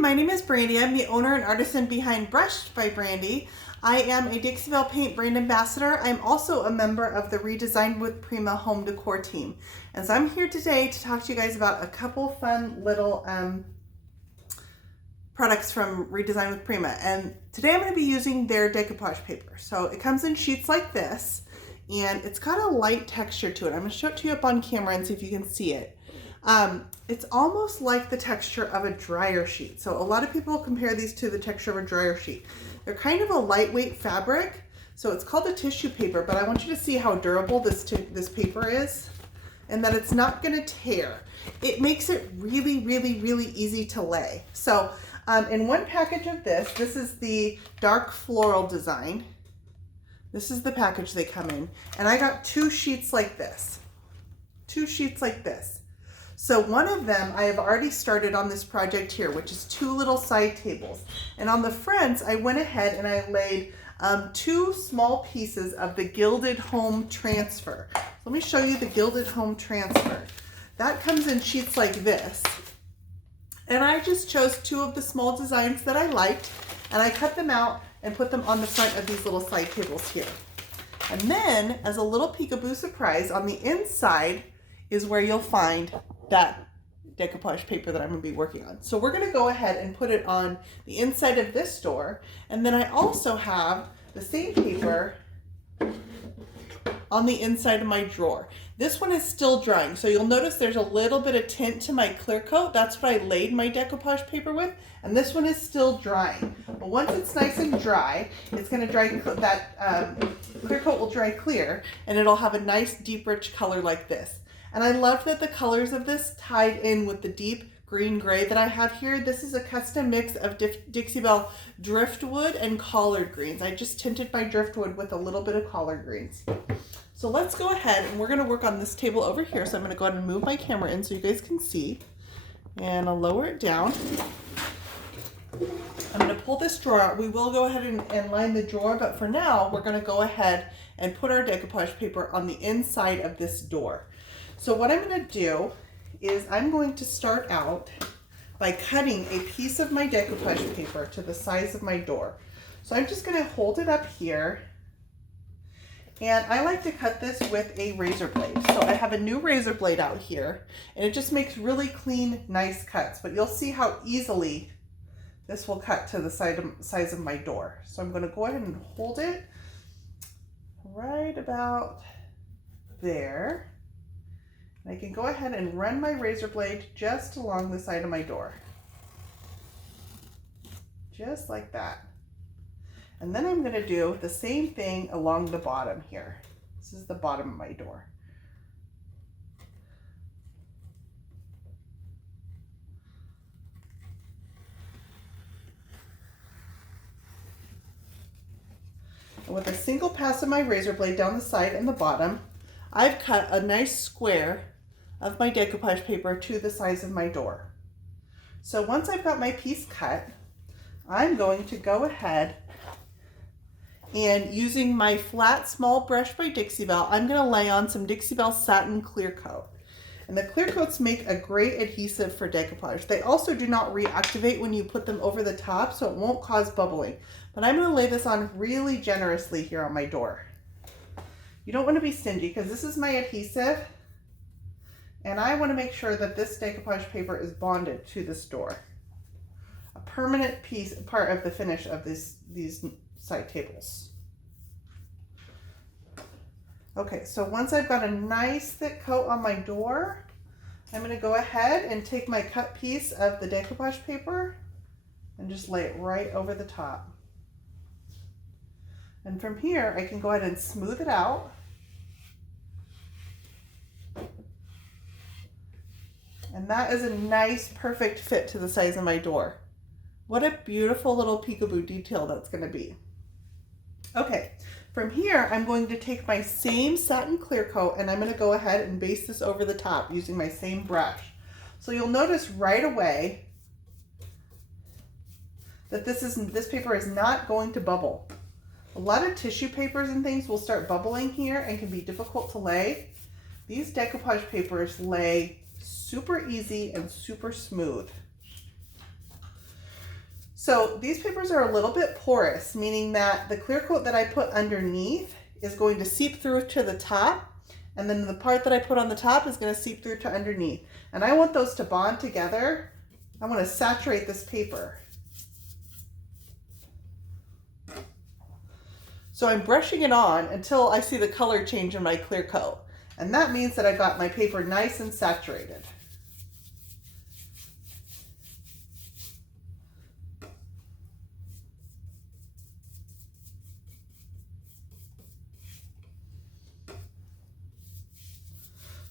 my name is Brandy. I'm the owner and artisan behind Brushed by Brandy. I am a Dixie Belle Paint brand ambassador. I'm also a member of the Redesign with Prima home decor team. And so I'm here today to talk to you guys about a couple fun little products from Redesign with Prima. And today I'm going to be using their decoupage paper. So it comes in sheets like this, and it's got a light texture to it. I'm going to show it to you up on camera and see if you can see it. It's almost like the texture of a dryer sheet. So a lot of people compare these to the texture of a dryer sheet. They're kind of a lightweight fabric. So it's called a tissue paper, but I want you to see how durable this paper is and that it's not going to tear. It makes it really, really, really easy to lay. So in one package of this is the dark floral design. This is the package they come in. And I got two sheets like this. Two sheets like this. So one of them I have already started on this project here, which is two little side tables. And on the fronts, I went ahead and I laid two small pieces of the Gilded Home Transfer. Let me show you the Gilded Home Transfer. That comes in sheets like this. And I just chose two of the small designs that I liked, and I cut them out and put them on the front of these little side tables here. And then, as a little peekaboo surprise, on the inside is where you'll find that decoupage paper that I'm going to be working on. So we're going to go ahead and put it on the inside of this door, and then I also have the same paper on the inside of my drawer. This one is still drying, so you'll notice there's a little bit of tint to my clear coat. That's what I laid my decoupage paper with, and this one is still drying. But once it's nice and dry, it's going to dry, that clear coat will dry clear, and it'll have a nice deep rich color like this. And I love that the colors of this tied in with the deep green gray that I have here. This is a custom mix of Dixie Belle driftwood and collard greens. I just tinted my driftwood with a little bit of collard greens. So let's go ahead and we're going to work on this table over here. So I'm going to go ahead and move my camera in so you guys can see. And I'll lower it down. I'm going to pull this drawer out. We will go ahead and line the drawer, but for now we're going to go ahead and put our decoupage paper on the inside of this door. So what I'm going to do is I'm going to start out by cutting a piece of my decoupage paper to the size of my door. So I'm just going to hold it up here, and I like to cut this with a razor blade. So I have a new razor blade out here, and it just makes really clean, nice cuts, but you'll see how easily this will cut to the size of my door. So I'm going to go ahead and hold it right about there. I can go ahead and run my razor blade just along the side of my door. Just like that. And then I'm going to do the same thing along the bottom here. This is the bottom of my door. And with a single pass of my razor blade down the side and the bottom, I've cut a nice square of my decoupage paper to the size of my door. So once I've got my piece cut, I'm going to go ahead and using my flat small brush by Dixie Belle, I'm going to lay on some Dixie Belle satin clear coat. And the clear coats make a great adhesive for decoupage. They also do not reactivate when you put them over the top, so it won't cause bubbling. But I'm going to lay this on really generously here on my door. You don't want to be stingy because this is my adhesive, and I want to make sure that this decoupage paper is bonded to this door. A permanent part of the finish of these side tables. Okay, so once I've got a nice thick coat on my door, I'm going to go ahead and take my cut piece of the decoupage paper and just lay it right over the top. And from here, I can go ahead and smooth it out. And that is a nice, perfect fit to the size of my door. What a beautiful little peekaboo detail that's going to be. Okay, from here, I'm going to take my same satin clear coat and I'm going to go ahead and base this over the top using my same brush. So you'll notice right away that this paper is not going to bubble. A lot of tissue papers and things will start bubbling here and can be difficult to lay. These decoupage papers lay super easy and super smooth. So these papers are a little bit porous, meaning that the clear coat that I put underneath is going to seep through to the top, and then the part that I put on the top is going to seep through to underneath. And I want those to bond together. I want to saturate this paper. So I'm brushing it on until I see the color change in my clear coat. And that means that I've got my paper nice and saturated.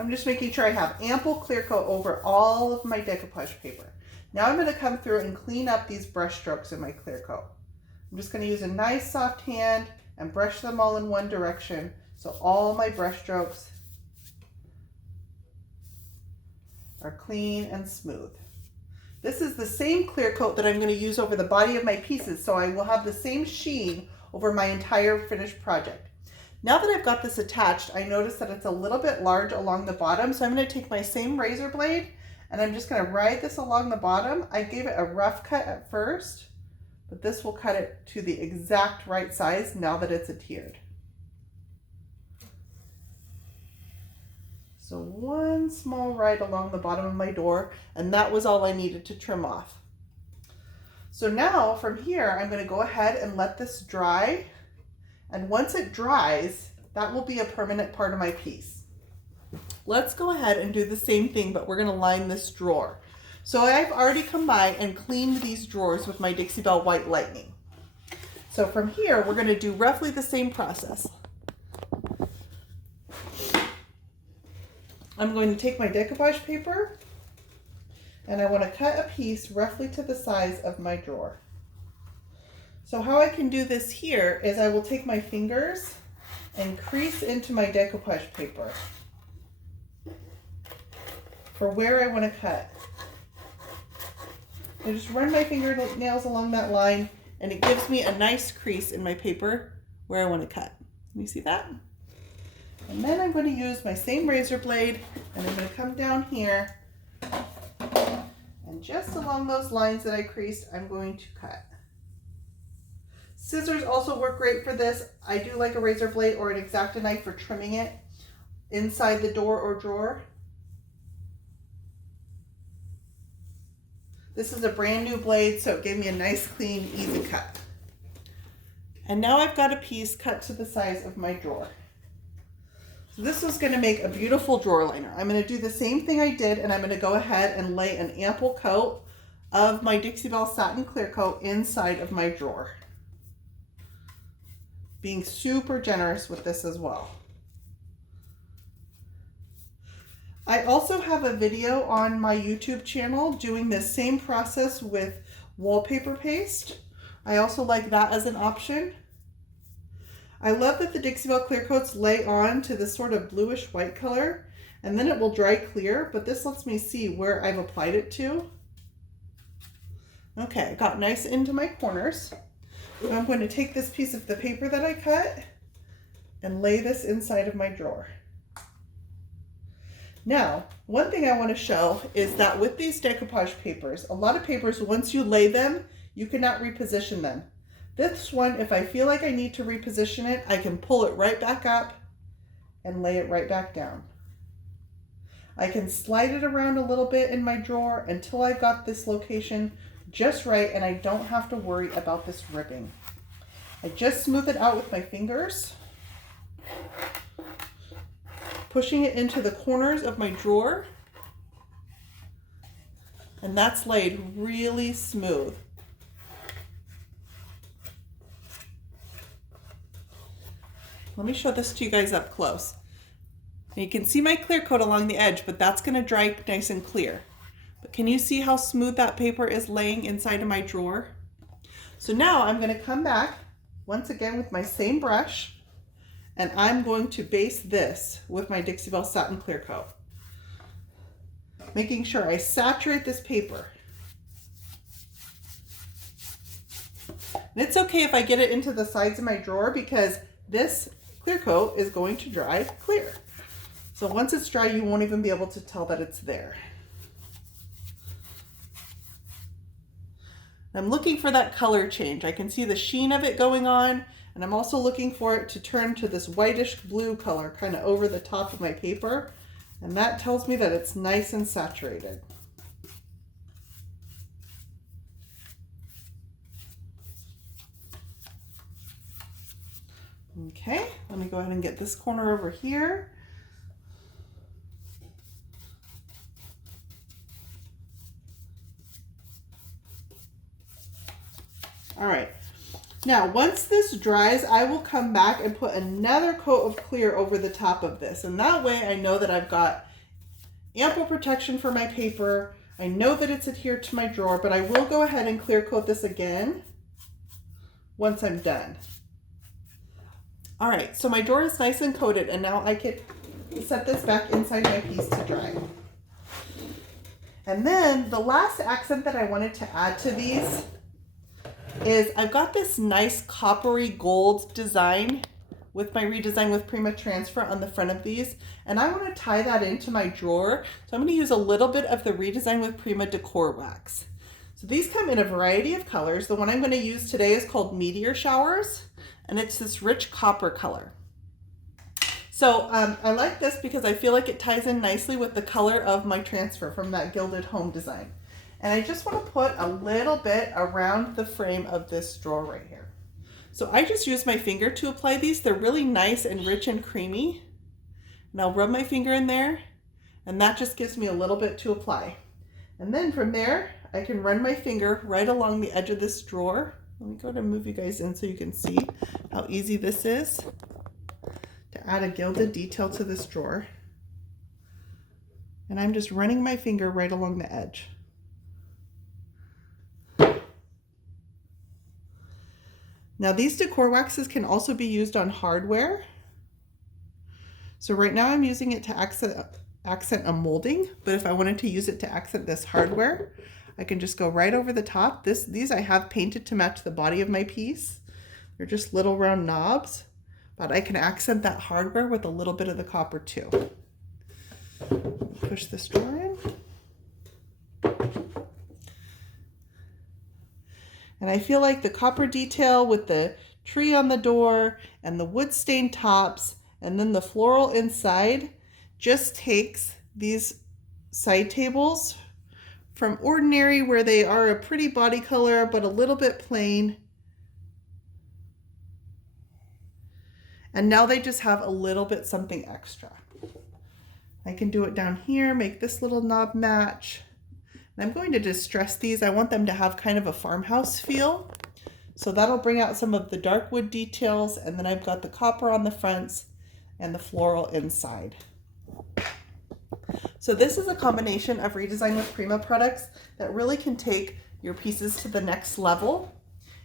I'm just making sure I have ample clear coat over all of my decoupage paper. Now I'm going to come through and clean up these brush strokes in my clear coat. I'm just going to use a nice soft hand and brush them all in one direction so all my brush strokes are clean and smooth. This is the same clear coat that I'm going to use over the body of my pieces, so I will have the same sheen over my entire finished project. Now that I've got this attached, I notice that it's a little bit large along the bottom, so I'm going to take my same razor blade and I'm just going to ride this along the bottom. I gave it a rough cut at first, but this will cut it to the exact right size now that it's adhered. So one small ride along the bottom of my door, and that was all I needed to trim off. So now from here, I'm going to go ahead and let this dry. And once it dries, that will be a permanent part of my piece. Let's go ahead and do the same thing, but we're going to line this drawer. So I've already come by and cleaned these drawers with my Dixie Belle White Lightning. So from here, we're going to do roughly the same process. I'm going to take my decoupage paper and I want to cut a piece roughly to the size of my drawer. So how I can do this here is I will take my fingers and crease into my decoupage paper for where I want to cut. I just run my fingernails along that line and it gives me a nice crease in my paper where I want to cut. Can you see that? And then I'm going to use my same razor blade and I'm going to come down here and just along those lines that I creased, I'm going to cut. Scissors also work great for this. I do like a razor blade or an X-Acto knife for trimming it inside the door or drawer. This is a brand new blade, so it gave me a nice, clean, easy cut. And now I've got a piece cut to the size of my drawer. So this is going to make a beautiful drawer liner. I'm going to do the same thing I did, and I'm going to go ahead and lay an ample coat of my Dixie Belle Satin Clear Coat inside of my drawer. Being super generous with this as well. I also have a video on my YouTube channel doing this same process with wallpaper paste. I also like that as an option. I love that the Dixie Belle Clear Coats lay on to this sort of bluish white color and then it will dry clear, but this lets me see where I've applied it to. Okay, I got nice into my corners. So I'm going to take this piece of the paper that I cut and lay this inside of my drawer. Now, one thing I want to show is that with these decoupage papers, a lot of papers, once you lay them, you cannot reposition them. This one, if I feel like I need to reposition it, I can pull it right back up and lay it right back down. I can slide it around a little bit in my drawer until I've got this location just right and I don't have to worry about this ripping. I just smooth it out with my fingers, pushing it into the corners of my drawer, and that's laid really smooth. Let me show this to you guys up close. And you can see my clear coat along the edge, but that's going to dry nice and clear. But can you see how smooth that paper is laying inside of my drawer? So now I'm going to come back once again with my same brush, and I'm going to base this with my Dixie Belle Satin Clear Coat, making sure I saturate this paper. And it's okay if I get it into the sides of my drawer because this clear coat is going to dry clear. So once it's dry, you won't even be able to tell that it's there. I'm looking for that color change. I can see the sheen of it going on, and I'm also looking for it to turn to this whitish blue color kind of over the top of my paper, and that tells me that it's nice and saturated. Okay, let me go ahead and get this corner over here. All right, now once this dries, I will come back and put another coat of clear over the top of this. And that way I know that I've got ample protection for my paper. I know that it's adhered to my drawer, but I will go ahead and clear coat this again once I'm done. All right, so my drawer is nice and coated, and now I can set this back inside my piece to dry. And then the last accent that I wanted to add to these is I've got this nice coppery gold design with my Redesign with Prima transfer on the front of these, and I want to tie that into my drawer. So I'm going to use a little bit of the Redesign with Prima decor wax. So these come in a variety of colors. The one I'm going to use today is called Meteor Showers, and it's this rich copper color. So I like this because I feel like it ties in nicely with the color of my transfer from that gilded home design. And I just want to put a little bit around the frame of this drawer right here. So I just use my finger to apply these. They're really nice and rich and creamy. And I'll rub my finger in there, and that just gives me a little bit to apply. And then from there, I can run my finger right along the edge of this drawer. Let me go ahead and move you guys in so you can see how easy this is to add a gilded detail to this drawer. And I'm just running my finger right along the edge. Now these decor waxes can also be used on hardware. So right now I'm using it to accent a molding, but if I wanted to use it to accent this hardware, I can just go right over the top. These I have painted to match the body of my piece. They're just little round knobs, but I can accent that hardware with a little bit of the copper too. Push this drawer in. And I feel like the copper detail with the tree on the door and the wood stained tops and then the floral inside just takes these side tables from ordinary, where they are a pretty body color but a little bit plain, and now they just have a little bit something extra. I can do it down here, make this little knob match. And I'm going to distress these. I want them to have kind of a farmhouse feel. So that'll bring out some of the dark wood details, and then I've got the copper on the fronts and the floral inside. So this is a combination of Redesign with Prima products that really can take your pieces to the next level.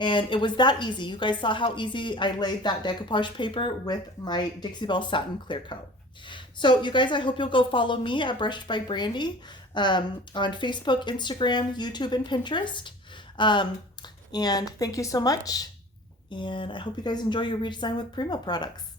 And it was that easy. You guys saw how easy I laid that decoupage paper with my Dixie Belle Satin Clear Coat. So you guys, I hope you'll go follow me at Brushed by Brandy on Facebook, Instagram, YouTube, and Pinterest. And thank you so much. And I hope you guys enjoy your Redesign with Prima products.